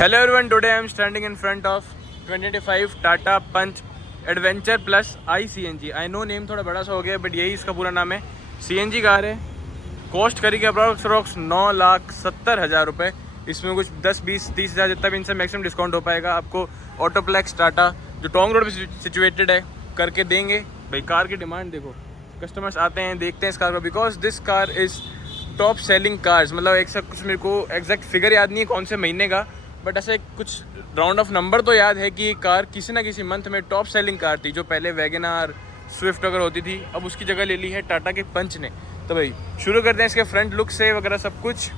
Hello everyone, today I am standing in front of 2025 Tata Punch Adventure Plus iCNG. I know name थोड़ा बड़ा सा हो गया but यही इसका पूरा नाम है। CNG कार है, कॉस्ट करेगी अप्रॉक्स 9,70,000 रुपये। इसमें कुछ 10-20-30 हज़ार जितना भी इनसे मैक्सिमम डिस्काउंट हो पाएगा आपको ऑटोप्लेक्स टाटा जो टोंग रोड पे सिचुएटेड है करके देंगे। भाई कार की डिमांड देखो, कस्टमर्स आते हैं देखते हैं इस कार को, because this car is top selling cars. मतलब एक सा कुछ मेरे को एग्जैक्ट फिगर याद नहीं है कौन से महीने का, बट ऐसे कुछ राउंड ऑफ नंबर तो याद है कि ये कार किसी ना किसी मंथ में टॉप सेलिंग कार थी। जो पहले वैगनआर स्विफ्ट वगैरह होती थी, अब उसकी जगह ले ली है टाटा के पंच ने। तो भाई शुरू करते हैं इसके फ्रंट लुक से वगैरह सब कुछ।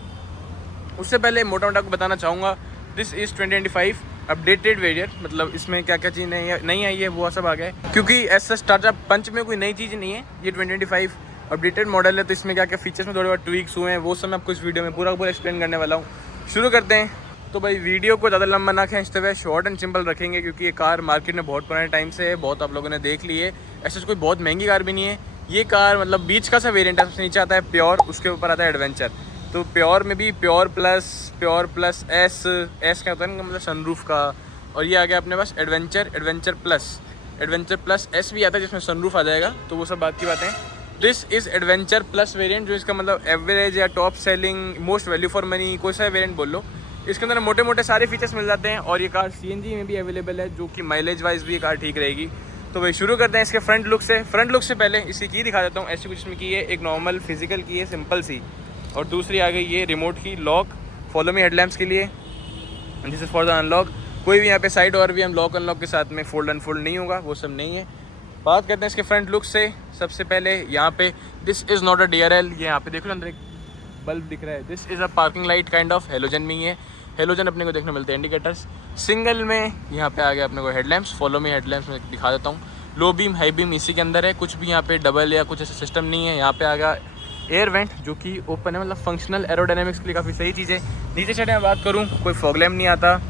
उससे पहले मोटा मोटा को बताना चाहूँगा, दिस इज़ 2025 अपडेटेड वेरिएंट। मतलब इसमें क्या क्या चीज़ नहीं आई है वो सब आ गया है, क्योंकि ऐसा टाटा पंच में कोई नई चीज़ नहीं है। ये 2025 अपडेटेड मॉडल है, तो इसमें क्या क्या फीचर्स में थोड़े बहुत ट्वीक्स हुए हैं वो सब मैं आपको इस वीडियो में पूरा एक्सप्लेन करने वाला हूँ। शुरू करते हैं। तो भाई वीडियो को ज़्यादा लंबा ना खींचते हुए शॉर्ट एंड सिंपल रखेंगे, क्योंकि ये कार मार्केट में बहुत पुराने टाइम से है, बहुत आप लोगों ने देख ली है। ऐसे कोई बहुत महंगी कार भी नहीं है ये कार। मतलब बीच का सा वेरिएंट है, सबसे नीचे आता है प्योर, उसके ऊपर आता है एडवेंचर। तो प्योर में भी प्योर प्लस एस क्या होता है मतलब सनरूफ का, और ये आ गया अपने पास एडवेंचर प्लस एस भी आता है जिसमें सनरूफ आ जाएगा। तो वो सब बात की बातें। This is adventure plus variant, जो इसका मतलब एवरेज या top selling most value for money कोई सा वेरिएंट बोल लो। इसके अंदर मोटे मोटे सारे फीचर्स मिल जाते हैं, और ये कार CNG में भी अवेलेबल है, जो कि माइलेज वाइज भी ये कार ठीक रहेगी। तो भाई शुरू करते हैं इसके फ्रंट लुक से। फ्रंट लुक से पहले इसकी की दिखा देता हूँ। ऐसी कुछ इसमें की है, एक नॉर्मल फिजिकल की है सिंपल सी, और दूसरी आ गई ये रिमोट की लॉक फॉलो मी हेडलैम्प्स के लिए। This is for the unlock. कोई भी यहाँ पे साइड और भी हम लॉक अनलॉक के साथ में फोल्ड अनफोल्ड नहीं होगा, वो सब नहीं है। बात करते हैं इसके फ्रंट लुक से। सबसे पहले यहाँ पे this is not a DRL। ये यहाँ पे देखो अंदर एक बल्ब दिख रहा है, this is a parking light kind of. Halogen में ही है, हेलोजन अपने को देखने मिलते हैं इंडिकेटर्स। सिंगल में यहाँ पे आ गया अपने को हेडलैम्प्स, फॉलो मी हेडलैम्प्स में दिखा देता हूँ। लो बीम हाई बीम इसी के अंदर है, कुछ भी यहाँ पे डबल या कुछ ऐसा सिस्टम नहीं है। यहाँ पे आ गया एयर वेंट जो कि ओपन है, मतलब फंक्शनल एरोडायनेमिक्स के लिए काफ़ी सही चीज़ है। नीचे साइड में बात करूँ, कोई फॉग लैम्प नहीं आता।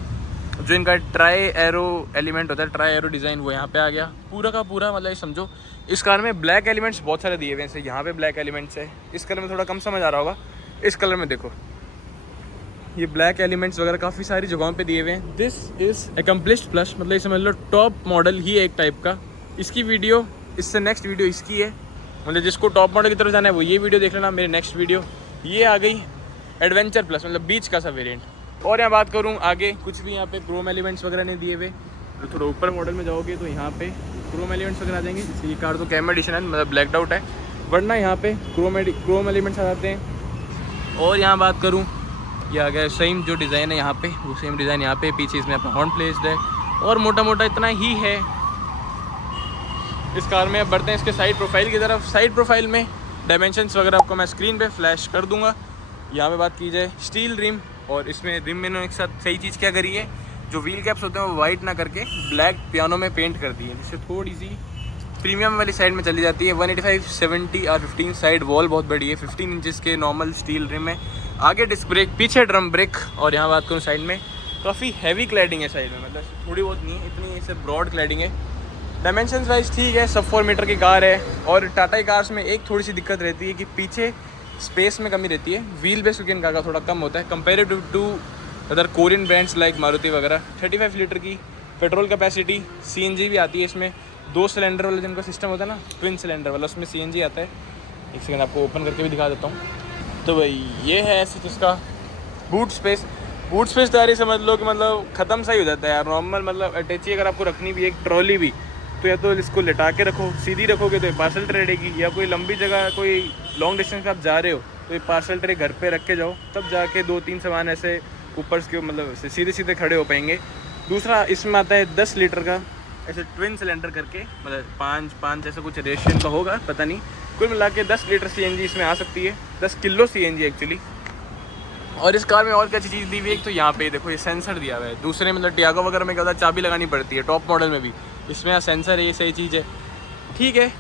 जो इनका ट्राई एरो एलिमेंट होता है, ट्राई एरो डिज़ाइन, वो यहाँ पे आ गया पूरा का पूरा। मतलब समझो इस कार में ब्लैक एलिमेंट्स बहुत सारे दिए हुए हैं। यहाँ पे ब्लैक एलिमेंट्स है, इस कलर में थोड़ा कम समझ आ रहा होगा। इस कलर में देखो ये ब्लैक एलिमेंट्स वगैरह काफ़ी सारी जगहों पे दिए हुए हैं। दिस इज़ एकम्प्लिश्ड प्लस, मतलब ये समझ लो टॉप मॉडल ही एक टाइप का। इसकी वीडियो इससे नेक्स्ट वीडियो इसकी है, मतलब जिसको टॉप मॉडल की तरफ जाना है वो ये वीडियो देख लेना, मेरे नेक्स्ट वीडियो। ये आ गई एडवेंचर प्लस, मतलब बीच का सा वेरिएंट। और यहाँ बात करूँ आगे, कुछ भी यहाँ पे क्रोम एलिमेंट्स वगैरह नहीं दिए हुए। तो थोड़ा ऊपर मॉडल में जाओगे तो यहाँ पे क्रोम एलिमेंट्स वगैरह आ जाएंगे। जैसे ये कार तो कैम एडिशन है, मतलब ब्लैकड आउट है, वरना यहाँ पे क्रोम एलिमेंट्स आ जाते हैं। और यहाँ बात करूँ, ये आ गया सेम जो डिज़ाइन है यहाँ पे, वो सेम डिज़ाइन यहाँ पे। पीछे इसमें अपना हॉर्न प्लेस्ड है, और मोटा मोटा इतना ही है इस कार में। अब बढ़ते हैं इसके साइड प्रोफाइल की तरफ। साइड प्रोफाइल में डायमेंशंस वगैरह आपको मैं स्क्रीन पे फ्लैश कर दूंगा। यहाँ पे बात की जाए स्टील रिम, और इसमें रिम में इन्होंने एक साथ सही चीज़ क्या करी है, जो व्हील कैप्स होते हैं वो वाइट ना करके ब्लैक पियानो में पेंट कर दी है, जिससे थोड़ी सी प्रीमियम वाली साइड में चली जाती है। 185/70 R15 साइड वॉल बहुत बड़ी है, 15 इंचज़ के नॉर्मल स्टील रिम है। आगे डिस्क ब्रेक, पीछे ड्रम ब्रेक। और यहाँ बात करूँ साइड में, काफ़ी हैवी क्लैडिंग है साइड में, मतलब थोड़ी बहुत नहीं है, इतनी ऐसे ब्रॉड क्लैडिंग है। डायमेंशंस वाइज ठीक है, सब 4 मीटर की कार है। और टाटा की कार्स में एक थोड़ी सी दिक्कत रहती है कि पीछे स्पेस में कमी रहती है। व्हील बेस क्योंकि इनका थोड़ा कम होता है comparative to other Korean brands like Maruti वगैरह। 35 लीटर की पेट्रोल कैपेसिटी। CNG भी आती है इसमें, 2 सिलेंडर वाला जिनका सिस्टम होता है ना, ट्विन सिलेंडर वाला, उसमें CNG आता है। एक सेकंड आपको ओपन करके भी दिखा देता हूँ। तो भाई ये है ऐसे इसका बूट स्पेस तो यार ये समझ लो कि मतलब ख़त्म सा ही हो जाता है यार। नॉर्मल मतलब अटैची अगर आपको रखनी भी, एक ट्रॉली भी, तो या तो इसको लिटा के रखो, सीधी रखोगे तो ये पार्सल ट्रे रहेगी, या कोई लंबी जगह कोई लॉन्ग डिस्टेंस पे आप जा रहे हो तो ये पार्सल ट्रे घर पे रख के जाओ, तब जाके 2-3 सामान ऐसे ऊपर के मतलब सीधे सीधे खड़े हो पाएंगे। दूसरा इसमें आता है 10 लीटर का ऐसे ट्विन सिलेंडर करके, मतलब 5 ऐसा कुछ रेशियन का होगा पता नहीं। कुल मिला के 10 लीटर CNG इसमें आ सकती है, 10 किलो CNG एक्चुअली। और इस कार में और क्या चीज़ दी हुई है, तो यहाँ पे देखो ये सेंसर दिया हुआ है। दूसरे मतलब टियागो वगैरह में क्या होता है, चाबी लगानी पड़ती है, टॉप मॉडल में भी इसमें सेंसर है, ये सही चीज़ है, ठीक है।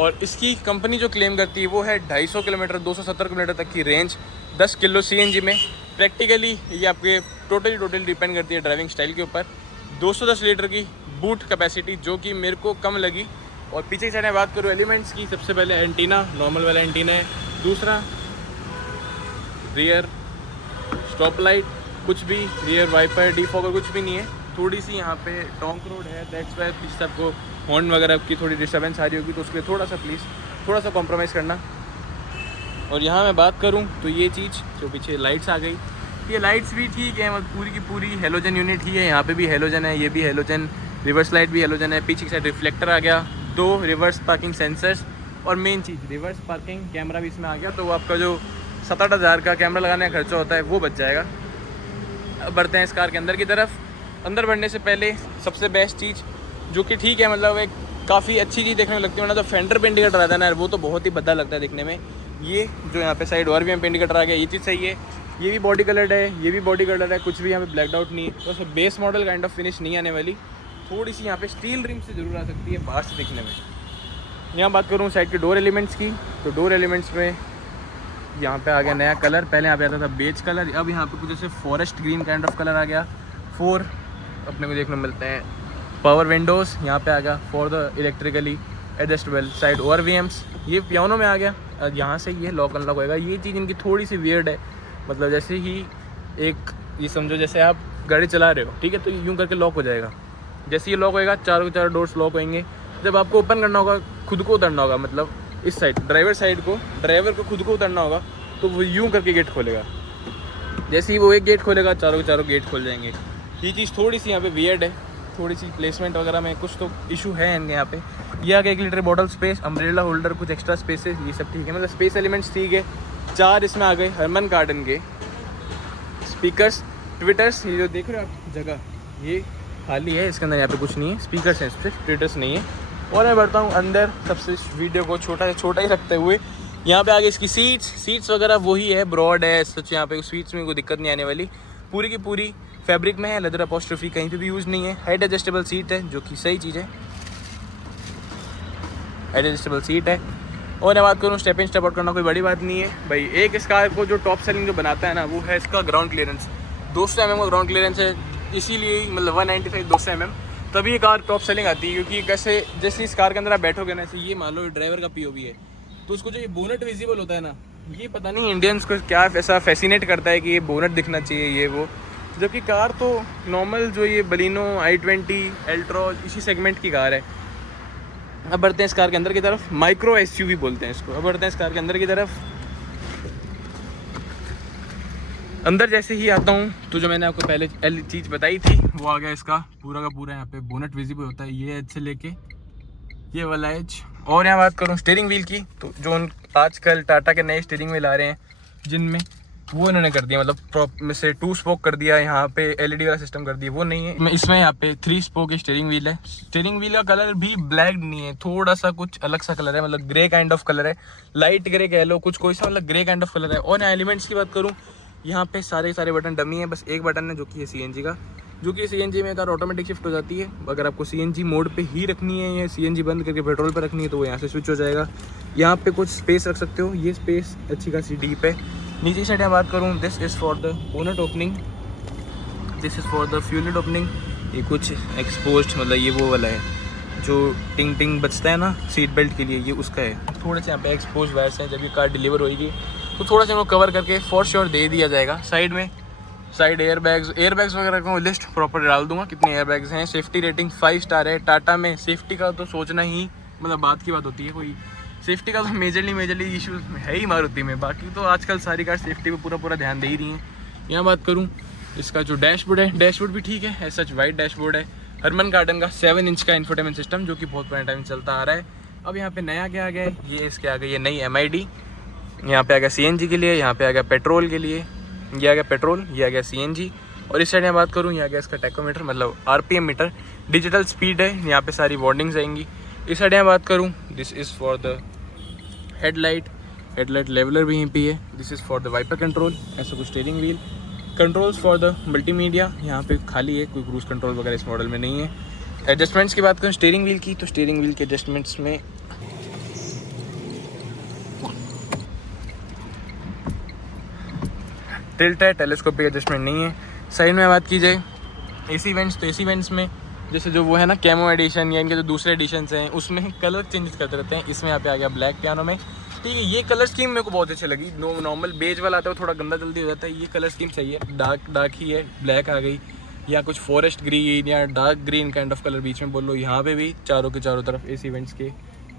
और इसकी कंपनी जो क्लेम करती है वो है 250 किलोमीटर 270 किलोमीटर तक की रेंज 10 किलो CNG में। प्रैक्टिकली ये आपके टोटली डिपेंड करती है ड्राइविंग स्टाइल के ऊपर। 210 लीटर की बूट कैपेसिटी, जो कि मेरे को कम लगी। और पीछे की साइड में बात करूँ एलिमेंट्स की, सबसे पहले एंटीना, नॉर्मल वाला एंटीना है। दूसरा रियर स्टॉप लाइट, कुछ भी रियर वाइपर डिफॉगर कुछ भी नहीं है। थोड़ी सी यहाँ पे टोंक रोड है, दैट्स वाई प्लीज़ आपको हॉर्न वगैरह की थोड़ी डिस्टर्बेंस आ रही होगी, तो उसके लिए थोड़ा सा प्लीज़ थोड़ा सा कॉम्प्रोमाइज़ करना। और यहाँ मैं बात करूँ तो ये चीज़ जो पीछे लाइट्स आ गई, ये लाइट्स भी ठीक है, मतलब पूरी की पूरी हेलोजन यूनिट ही है। यहाँ पे भी हेलोजन है, ये भी हेलोजन, रिवर्स लाइट भी हेलोजन है, पीछे की साइड रिफ्लेक्टर आ गया, 2 रिवर्स पार्किंग सेंसर्स और मेन चीज़ रिवर्स पार्किंग कैमरा भी इसमें आ गया। तो आपका जो 7-8 हज़ार का कैमरा लगाने का खर्चा होता है वो बच जाएगा। अब बढ़ते हैं इस कार के अंदर की तरफ। अंदर बढ़ने से पहले सबसे बेस्ट चीज़ जो कि ठीक है, मतलब एक काफ़ी अच्छी चीज़ देखने में लगती है, वरना तो फेंडर पे इंडिकेटर आता है ना, वो तो बहुत ही भद्दा लगता है दिखने में। ये जो यहाँ पे साइड और भी पे इंडिकेटर आ गया, ये चीज़ सही है। ये भी बॉडी कलर्ड है, ये भी बॉडी कलर्ड है, कुछ भी यहाँ पे ब्लैक आउट नहीं है। तो base model kind of finish नहीं आने वाली, थोड़ी सी यहाँ पे स्टील रिम से ज़रूर आ सकती है बाहर से दिखने में। यहाँ बात करूँ साइड के डोर एलिमेंट्स की, तो डोर एलिमेंट्स में यहाँ पे आ गया नया कलर। पहले यहाँ पे आता था बेज कलर, अब यहाँ पे कुछ जैसे forest green kind of colour आ गया। 4 अपने को देखने मिलते हैं पावर विंडोज़, यहाँ पे आ गया for the electrically adjustable side ORVMs। ये पियानो में आ गया, यहाँ से ये लॉक अनलॉक होएगा। ये चीज़ इनकी थोड़ी सी वियर्ड है, मतलब जैसे ही एक ये समझो जैसे आप गाड़ी चला रहे हो, ठीक है, तो यूँ करके लॉक हो जाएगा। जैसे ये लॉक होएगा, चारों के चारों डोर्स लॉक होंगे। जब आपको ओपन करना होगा, खुद को उतरना होगा, मतलब इस साइड ड्राइवर को खुद को उतरना होगा, तो वो यूँ करके गेट खोलेगा। जैसे ही वो एक गेट खोलेगा, चारों के चारों गेट खोल जाएंगे। ये चीज़ थोड़ी सी यहाँ पे वियर्ड है, थोड़ी सी प्लेसमेंट वगैरह में कुछ तो इशू है इनके यहाँ पे। ये आगे 1 litre bottle space, umbrella holder, कुछ एक्स्ट्रा स्पेसेस, ये सब ठीक है, मतलब स्पेस एलिमेंट्स ठीक है। 4 इसमें आ गए हरमन कार्डन के स्पीकर्स, ट्विटर्स। ये जो देख रहे हो आप जगह, ये खाली है, इसके अंदर यहाँ पे कुछ नहीं है, स्पीकर्स हैं सिर्फ, ट्विटर्स नहीं है। और मैं बढ़ता हूँ अंदर, सबसे वीडियो को छोटा ही रखते हुए। यहाँ पे आगे इसकी सीट्स वगैरह वही है, ब्रॉड है सच, यहाँ पे सीट्स में कोई दिक्कत नहीं आने वाली। पूरी की पूरी फैब्रिक में है, लेदर अपॉस्ट्रोफी कहीं पे भी यूज़ नहीं है। हाइट एडजस्टेबल सीट है, जो कि सही चीज़ है, हाइट एडजस्टेबल सीट है। और मैं बात करूँ स्टेप इन स्टेप आउट करना कोई बड़ी बात नहीं है भाई। एक इस कार को जो टॉप सेलिंग जो बनाता है ना, वो है इसका ग्राउंड क्लियरेंस। 200 mm का ग्राउंड क्लियरेंस है, इसीलिए मतलब 195 200 mm, तभी ये कार टॉप सेलिंग आती है। क्योंकि जैसे इस कार के अंदर आप बैठोगे ना, ऐसे ये मान लो ड्राइवर का POV है, तो उसको जो ये बोनट विजिबल होता है ना, ये पता नहीं इंडियंस को क्या ऐसा फैसिनेट करता है कि ये बोनट दिखना चाहिए ये वो, जबकि कार तो नॉर्मल जो ये बलिनो i20 एल्ट्रोज इसी सेगमेंट की कार है। अब बढ़ते हैं इस कार के अंदर की तरफ, माइक्रो SUV बोलते हैं इसको। अब बढ़ते हैं इस कार के अंदर की तरफ। अंदर जैसे ही आता हूँ तो जो मैंने आपको पहले चीज़ बताई थी वो आ गया इसका पूरा का पूरा। यहाँ पे बोनट विजिबल होता है, ये एज से लेके ये वाला एज। और यहाँ बात करूँ स्टीयरिंग व्हील की, तो जो आजकल टाटा के नए स्टीयरिंग व्हील आ रहे हैं जिनमें वो इन्होंने कर दिया, मतलब में से 2 स्पोक कर दिया, यहाँ पे LED वाला सिस्टम कर दिया, वो नहीं है इसमें। यहाँ पे 3 स्पोक की स्टीयरिंग व्हील है। स्टीयरिंग व्हील का कलर भी ब्लैक नहीं है, थोड़ा सा कुछ अलग सा कलर है, मतलब ग्रे काइंड ऑफ कलर है, लाइट ग्रे कह लो, कुछ कोई सा मतलब ग्रे काइंड ऑफ कलर है। और एलिमेंट्स की बात करूँ, यहाँ पे सारे बटन डमी है, बस एक बटन है जो कि है CNG का, जो कि CNG में कार ऑटोमेटिक शिफ्ट हो जाती है। अगर आपको CNG मोड पे ही रखनी है या CNG बंद करके पेट्रोल पे रखनी है तो वो यहाँ से स्विच हो जाएगा। यहाँ पे कुछ स्पेस रख सकते हो, ये स्पेस अच्छी खासी डीप है। नीचे साइड में बात करूँ, this is for the bonnet opening, this is for the fuel opening. ये कुछ एक्सपोज्ड, मतलब ये वो वाला है जो टिंग टिंग बचता है ना सीट बेल्ट के लिए, ये उसका है। थोड़े से यहाँ पे एक्सपोज वायर्स हैं, जब ये कार डिलीवर होगी तो थोड़ा सा इनको कवर करके फॉर श्योर दे दिया जाएगा। साइड में एयरबैग्स वगैरह को लिस्ट प्रॉपर डाल दूंगा कितने एयरबैग्स हैं। सेफ्टी रेटिंग 5 स्टार है। टाटा में सेफ्टी का तो सोचना ही मतलब बात की बात होती है, कोई सेफ्टी का तो मेजरली इशू है ही मारुति में। बाकी तो आजकल सारी कार सेफ्टी पे पूरा ध्यान दे ही रही हैं। यहाँ बात करूँ इसका जो डैशबोर्ड है, डैशबोर्ड भी ठीक है, सच वाइड डैशबोर्ड है। हरमन कार्डन का 7 इंच का इंफोटेनमेंट सिस्टम, जो कि बहुत पुराने टाइम चलता आ रहा है। अब यहाँ पे नया क्या आ गया है, ये इसके आ गया ये नई MID। यहाँ पे आ गया CNG के लिए, यहाँ पे आ गया पेट्रोल के लिए, ये आ गया पेट्रोल, ये आ गया CNG। और इस साइड में बात करूँ, ये आ गया इसका टैकोमीटर, मतलब RPM मीटर, डिजिटल स्पीड है, यहाँ पे सारी वार्निंग्स आएंगी। इस साइड में बात करूँ, this is for the headlight leveller भी यहीं पे है। This is for the wiper control, ऐसा कुछ steering wheel controls for the multimedia, यहाँ पे खाली है, कोई क्रूज कंट्रोल वगैरह इस मॉडल में नहीं है। एडजस्टमेंट्स की बात करूँ स्टीयरिंग व्हील की, तो स्टीयरिंग व्हील के एडजस्टमेंट्स में टिल्ट है, टेलीस्कोपिक एडजस्टमेंट नहीं है। साइड में बात की जाए AC वेंट्स, तो AC वेंट्स में जैसे जो वो है ना कैमो एडिशन या इनके जो दूसरे एडिशंस हैं उसमें कलर चेंज करते रहते हैं। इसमें यहाँ पे आ गया ब्लैक पियानो में, ठीक है। ये कलर स्कीम मेरे को बहुत अच्छी लगी। नॉर्मल बेज वाला आता है वो थोड़ा गंदा जल्दी हो जाता है, ये कलर स्कीम सही है। डार्क ही है, ब्लैक आ गई या कुछ फॉरेस्ट ग्रीन या dark green kind of colour बीच में बोल लो। यहाँ पे भी चारों के चारों तरफ एसी वेंट्स के,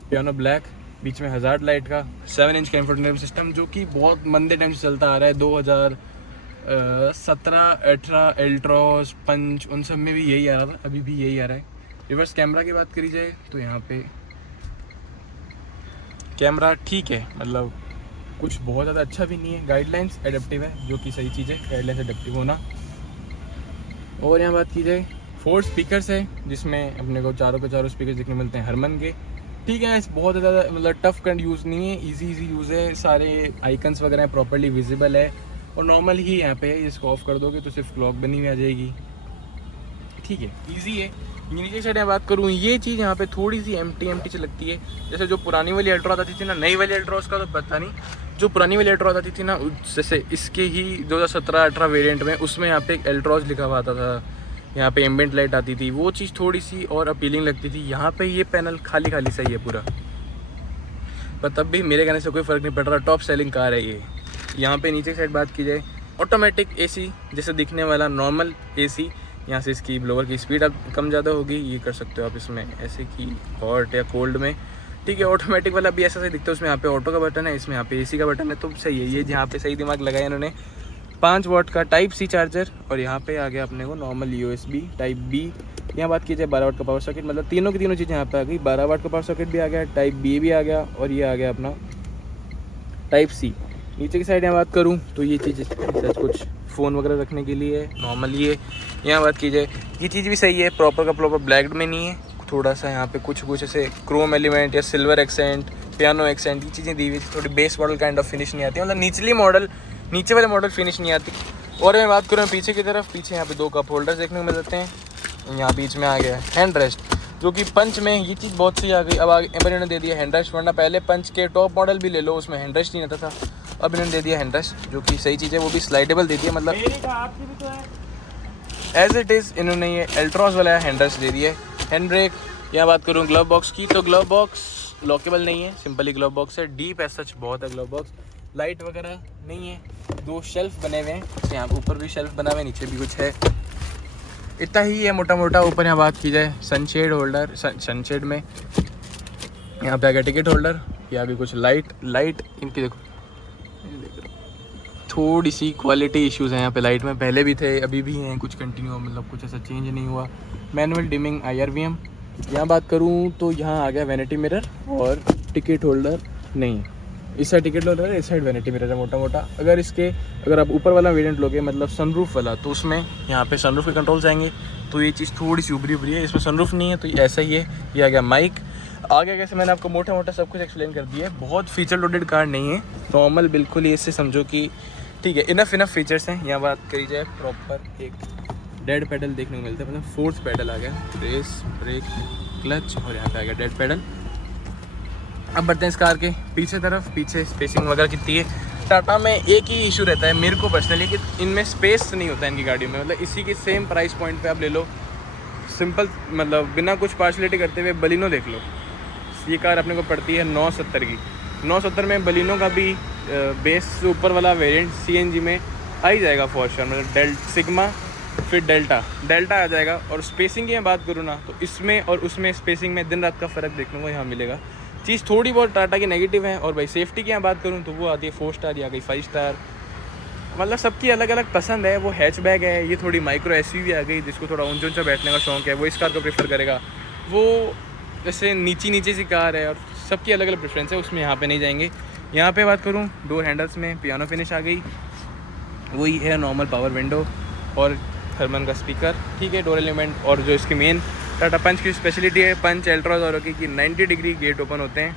पियानो ब्लैक, बीच में हज़ार्ड लाइट का 7 इंच का इंफोटेनमेंट सिस्टम जो कि बहुत मंदे टाइम से चलता आ रहा है। 2017, 18 एल्ट्रॉस, पंच, उन सब में भी यही आ रहा था, अभी भी यही आ रहा है। रिवर्स कैमरा की बात करी जाए तो यहाँ पे कैमरा ठीक है, मतलब कुछ बहुत ज़्यादा अच्छा भी नहीं है। गाइडलाइंस एडेप्टिव है जो कि सही चीज़ है, गाइडलाइंस एडेप्टिव होना। और यहाँ बात की जाए 4 स्पीकर्स है जिसमें अपने को चारों के चारों स्पीकर देखने मिलते हैं हरमन के। ठीक है, बहुत ज़्यादा मतलब टफ कंड यूज़ नहीं है, इजी यूज़ है। सारे आइकन्स वगैरह प्रॉपर्ली विजिबल है और नॉर्मल ही यहाँ पे है। इसको ऑफ कर दोगे तो सिर्फ क्लॉक बनी हुई आ जाएगी। ठीक है, इजी है। नीचे साइड में बात करूँ, ये चीज़ यहाँ पे थोड़ी सी एम्प्टी सी लगती है। जैसे जो पुरानी वाली अल्ट्रा आती थी ना, नई वाली अल्ट्रा उसका तो पता नहीं, जो पुरानी वाली अल्ट्रा आती थी ना, जैसे इसके ही 2017-18 वेरिएंट में, उसमें यहाँ पे एक अल्ट्रॉस लिखा हुआ आता था, यहाँ पे एम्बिएंट लाइट आती थी, वो चीज़ थोड़ी सी और अपीलिंग लगती थी। यहाँ पे ये पैनल खाली सही है पूरा, पर तब भी मेरे कहने से कोई फ़र्क नहीं पड़ रहा। टॉप सेलिंग कार है ये। यहाँ पे नीचे साइड बात की जाए, ऑटोमेटिक एसी जैसे दिखने वाला नॉर्मल एसी, यहाँ से इसकी ब्लोअर की स्पीड अब कम ज़्यादा होगी, ये कर सकते हो आप इसमें ऐसे कि हॉट या कोल्ड में। ठीक है, ऑटोमेटिक वाला भी ऐसा दिखता है, उसमें यहाँ पे ऑटो का बटन है, इसमें यहाँ पे एसी का बटन है, तो सही है। ये जहाँ पे सही दिमाग लगाया इन्होंने। 5 वाट का टाइप सी चार्जर, और यहाँ पे आ गया अपने को नॉर्मल USB टाइप B। यहाँ बात की जाए 12 वाट का पावर सॉकेट, मतलब तीनों की तीनों चीज़ें यहाँ पे आ गई। 12 वाट का पावर सॉकेट भी आ गया, टाइप B भी आ गया, और ये आ गया अपना टाइप C। नीचे की साइड यहाँ बात करूँ तो ये चीज़ कुछ फ़ोन वगैरह रखने के लिए है नॉर्मल। ये यहाँ बात की जाए, ये चीज़ भी सही है, प्रॉपर ब्लैक में नहीं है। थोड़ा सा यहाँ पे कुछ ऐसे क्रोम एलिमेंट या सिल्वर एक्सेंट, पियानो एक्सेंट, ये चीज़ें दी हुई। थोड़ी base model kind of finish नहीं आती, मतलब नीचे वाले मॉडल फिनिश नहीं आती। और मैं बात करूँ पीछे की तरफ, पीछे यहाँ पे 2 कप होल्डर्स देखने को मिल जाते हैं। यहाँ बीच में आ गया हैंड रेस्ट, जो कि पंच में ये चीज़ बहुत सी आ गई। अब आगे इन्होंने दे दिया हैंड रेस्ट, वरना पहले पंच के टॉप मॉडल भी ले लो उसमें हैंड रेस्ट नहीं आता था, अब इन्होंने दे दिया हैंड रेस्ट, जो कि सही चीज़ है। वो भी स्लाइडेबल दे दिया, मतलब एज इट इज़ इन्होंने ये अल्ट्रॉस वाला हैंड रेस्ट दे दिया है। Hand brake. यहाँ बात करूँ ग्लव बॉक्स की, तो ग्लव बॉक्स लॉकेबल नहीं है, सिंपली ग्लव बॉक्स है। डीप एज सच बहुत है ग्लव बॉक्स, लाइट वगैरह नहीं है। 2 शेल्फ बने हुए हैं, यहाँ ऊपर भी शेल्फ बना हुआ है, नीचे भी कुछ है, इतना ही है मोटा। ऊपर यहाँ बात की जाए सनशेड होल्डर, सनशेड में यहाँ पे आ गया टिकट होल्डर। यहाँ भी कुछ लाइट इनकी देखो थोड़ी सी क्वालिटी इश्यूज़ हैं यहाँ पे लाइट में, पहले भी थे अभी भी हैं, कुछ कंटिन्यू, मतलब कुछ ऐसा चेंज नहीं हुआ। Manual dimming IRVM। यहाँ बात करूँ तो यहाँ आ गया वैनिटी मिरर, और टिकट होल्डर नहीं, इस साइड टिकट होल्डर है, इस साइड वैनिटी मिरर है मोटा। अगर आप ऊपर वाला वेरिएंट लोगे, मतलब सनरूफ वाला, तो उसमें यहाँ पे सनरूफ के कंट्रोल्स आएंगे, तो ये चीज़ थोड़ी सी उभरी है। इसमें सनरूफ नहीं है तो ये ऐसा ही है। ये आ गया माइक। आगे कैसे मैंने आपको मोटा सब कुछ एक्सप्लेन कर दिया है। बहुत फीचर लोडेड कार नहीं है, नॉर्मल बिल्कुल ही, इससे समझो कि ठीक है, इनफ फीचर्स हैं। यहाँ बात करी जाए प्रॉपर एक डेड पेडल देखने को मिलता है, मतलब 4th पेडल आ गया, रेस, ब्रेक, क्लच, और यहाँ पे आ गया डेड पेडल। अब बढ़ते हैं इस कार के पीछे तरफ। पीछे स्पेसिंग वगैरह कितनी है। टाटा में एक ही इशू रहता है मेरे को पर्सनली, कि इनमें स्पेस नहीं होता है इनकी गाड़ी में, मतलब इसी के सेम प्राइस पॉइंट पे आप ले लो सिंपल, मतलब बिना कुछ पार्शलिटी करते हुए बलिनो देख लो। ये कार अपने को पड़ती है 970 की। 970 में बलिनो का भी बेस ऊपर वाला वेरिएंट CNG में आ ही जाएगा फॉर श्योर, मतलब सिग्मा फिर डेल्टा आ जाएगा। और स्पेसिंग की मैं बात करूँ ना, तो इसमें और उसमें स्पेसिंग में दिन रात का फ़र्क देखने को यहाँ मिलेगा। चीज़ थोड़ी बहुत टाटा की नेगेटिव है। और भाई सेफ्टी की यहाँ बात करूँ तो वो आती है 4 स्टार, या गई 5 स्टार, मतलब सबकी अलग अलग पसंद है। वो हैचबैक है, ये थोड़ी माइक्रो SUV आ गई, जिसको थोड़ा ऊंचा बैठने का शौक है वो इस कार को प्रेफर करेगा। वो जैसे नीचे सी कार है, और सबकी अलग अलग प्रेफरेंस है, उसमें यहाँ पे नहीं जाएंगे। यहाँ पे बात करूँ डोर हैंडल्स में पियानो फिनिश आ गई, वही है नॉर्मल पावर विंडो और हरमन का स्पीकर। ठीक है, डोर एलिमेंट। और जो इसकी मेन टाटा पंच की स्पेशलिटी है, पंच अल्ट्राज और की 90 डिग्री गेट ओपन होते हैं।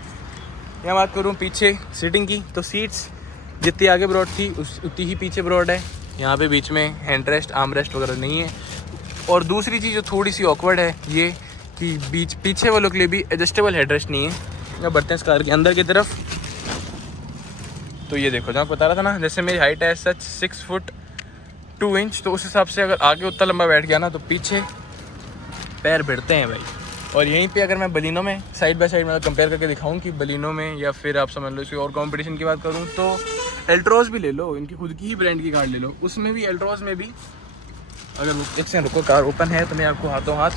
यहाँ बात करूँ पीछे सीटिंग की, तो सीट्स जितनी आगे ब्रॉड थी उतनी ही पीछे ब्रॉड है। यहाँ पे बीच में हैंड रेस्ट, आर्म रेस्ट वगैरह नहीं है। और दूसरी चीज़ जो थोड़ी सी ऑकवर्ड है, ये कि पीछे वालों के लिए भी एडजस्टेबल हेड रेस्ट नहीं है। अब बढ़ते हैं इस कार के अंदर की तरफ, तो ये देखो जहाँ बता रहा था ना, जैसे मेरी हाइट है सच 6 फुट 2 इंच, तो उस हिसाब से अगर आगे उतना लंबा बैठ गया ना, तो पीछे पैर भिड़ते हैं भाई। और यहीं पे अगर मैं बलिनो में साइड बाय साइड मतलब कंपेयर करके दिखाऊं कि बलिनो में या फिर आप समझ लो इसकी और कंपटीशन की बात करूं तो एल्ट्रोज भी ले लो, इनकी खुद की ही ब्रांड की कार ले लो, उसमें भी एल्ट्रोज में भी अगर एक सेकंड रुको, कार ओपन है तो मैं आपको हाथों हाथ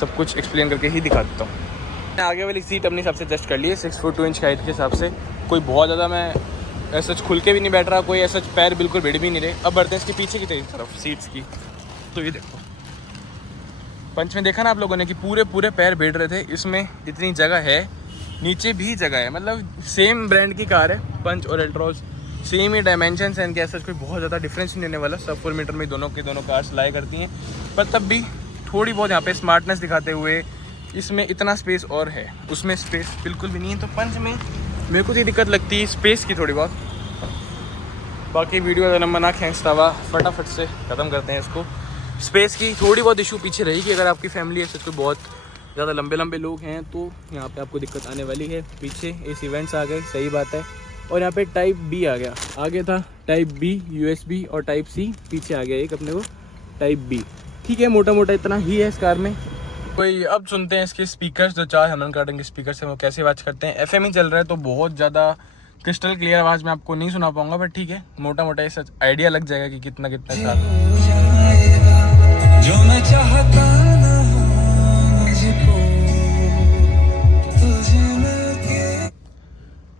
सब कुछ एक्सप्लेन करके ही दिखा देता हूँ। मैंने आगे वाली सीट अपने हिसाब से एडजस्ट कर ली है 6 फुट 2 इंच हाइट के हिसाब से, कोई बहुत ज़्यादा मैं ऐसा खुल के भी नहीं बैठ रहा, कोई ऐसा पैर बिल्कुल भिड़ भी नहीं रहे। अब बढ़ते हैं इसके पीछे की तरफ सीट्स की, तो ये देखो पंच में देखा ना आप लोगों ने कि पूरे पैर बैठ रहे थे, इसमें इतनी जगह है, नीचे भी जगह है, मतलब सेम ब्रांड की कार है पंच और एल्ट्रोज, सेम ही डायमेंशन है इनके, ऐसा कोई बहुत ज़्यादा डिफरेंस नहीं होने वाला, सब 4 मीटर में दोनों कार्स लाई करती हैं, पर तब भी थोड़ी बहुत यहाँ पे स्मार्टनेस दिखाते हुए इसमें इतना स्पेस और है, उसमें स्पेस बिल्कुल भी नहीं है। तो पंच में मेरे को ये दिक्कत लगती है स्पेस की थोड़ी बहुत। बाकी वीडियो का लंबा ना खींचता हुआ फटाफट से ख़त्म करते हैं इसको। स्पेस की थोड़ी बहुत इशू पीछे रहेगी, अगर आपकी फैमिली ऐसे कोई बहुत ज़्यादा लंबे लोग हैं तो यहाँ पे आपको दिक्कत आने वाली है। पीछे एसी वेंट्स आ गए, सही बात है, और यहाँ पे टाइप बी आ गया, आगे था टाइप बी USB और टाइप सी, पीछे आ गया एक अपने को टाइप बी। ठीक है, मोटा मोटा इतना ही है इस कार में। कोई अब सुनते हैं इसके स्पीकर्स, जो 4 हेमन कार्टन के स्पीकर्स हैं वो कैसे आवाज़ करते हैं। FM ही चल रहा है तो बहुत ज़्यादा क्रिस्टल क्लियर आवाज़ मैं आपको नहीं सुना पाऊंगा, बट ठीक है, मोटा मोटा ऐसा आइडिया लग जाएगा कि कितना जो मैं चाहता ना हो मुझको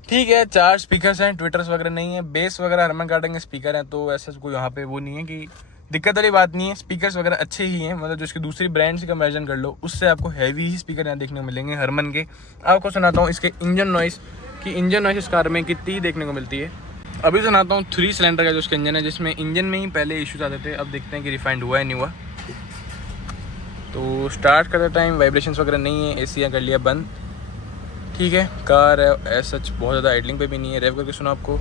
ठीक है। 4 स्पीकर्स हैं, ट्विटर्स वगैरह नहीं है, बेस वगैरह हरमन कार्टन के स्पीकर हैं, तो ऐसा कोई यहाँ पे वो नहीं है कि दिक्कत वाली बात नहीं है। स्पीकर्स वगैरह अच्छे ही हैं, मतलब जो इसकी दूसरी ब्रांड से कंपैरिजन कर लो उससे आपको हैवी ही स्पीकर यहाँ देखने को मिलेंगे हरमन के। आपको सुनाता हूँ इसके इंजन नॉइस कि इंजन नॉइस इस कार में कितनी देखने को मिलती है। अभी सुनाता हूँ 3 सिलेंडर का जो उसका इंजन है, जिसमें इंजन में ही पहले इशूज आते थे, अब देखते हैं कि रिफाइंड हुआ है नहीं हुआ। तो स्टार्ट करते टाइम वाइब्रेशंस वगैरह नहीं है, एसी कर लिया बंद, ठीक है। कार है सच बहुत ज़्यादा आइडलिंग पे भी नहीं है। रेव करके सुना आपको,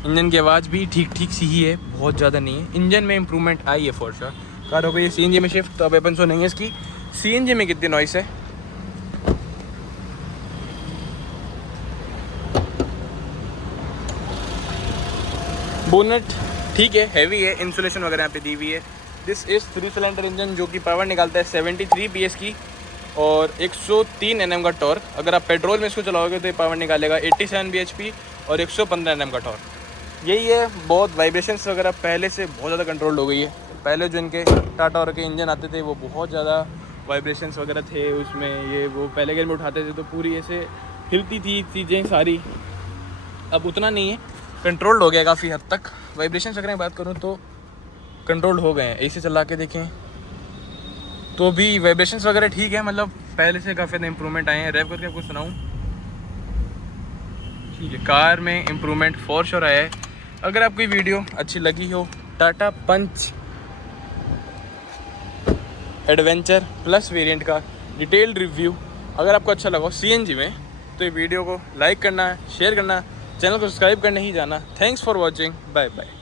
इंजन की आवाज़ भी ठीक सी ही है, बहुत ज़्यादा नहीं है। इंजन में इंप्रूवमेंट आई है फॉर श्योर। कार हो गई CNG में शिफ्ट, तो अब अपन सुनेंगे इसकी CNG में कितनी नॉइस है। बोनेट ठीक है, हैवी है, इंसुलेशन वगैरह यहाँ पे दी हुई है। दिस इज़ 3 सिलेंडर इंजन जो कि पावर निकालता है 73 PS की और 103 Nm का टॉर्क। अगर आप पेट्रोल में इसको चलाओगे तो ये पावर निकालेगा 87 bhp और 115 Nm का टॉर्क। यही है, बहुत वाइब्रेशंस वगैरह पहले से बहुत ज़्यादा कंट्रोल्ड हो गई है। पहले जो इनके टाटा और के इंजन आते थे वो बहुत ज़्यादा वाइब्रेशंस वगैरह थे उसमें, ये वो पहले गेयर में उठाते थे तो पूरी ऐसे हिलती थी चीज़ें सारी, अब उतना नहीं है, कंट्रोल्ड हो गया काफ़ी हद तक। वाइब्रेशंस वगैरह की बात करूँ तो कंट्रोल्ड हो गए हैं। AC चला के देखें तो भी वाइब्रेशंस वगैरह ठीक है, मतलब पहले से काफ़ी ज़्यादा इंप्रूवमेंट आए हैं। रेव करके आपको सुनाऊँ, ठीक है, कार में इंप्रूवमेंट फॉर श्योर आया है। अगर आपको वीडियो अच्छी लगी हो, टाटा पंच एडवेंचर प्लस वेरिएंट का डिटेल्ड रिव्यू अगर आपको अच्छा लगा CNG में, तो ये वीडियो को लाइक करना, शेयर करना, चैनल को सब्सक्राइब करने ही जाना। Thanks for watching, bye bye.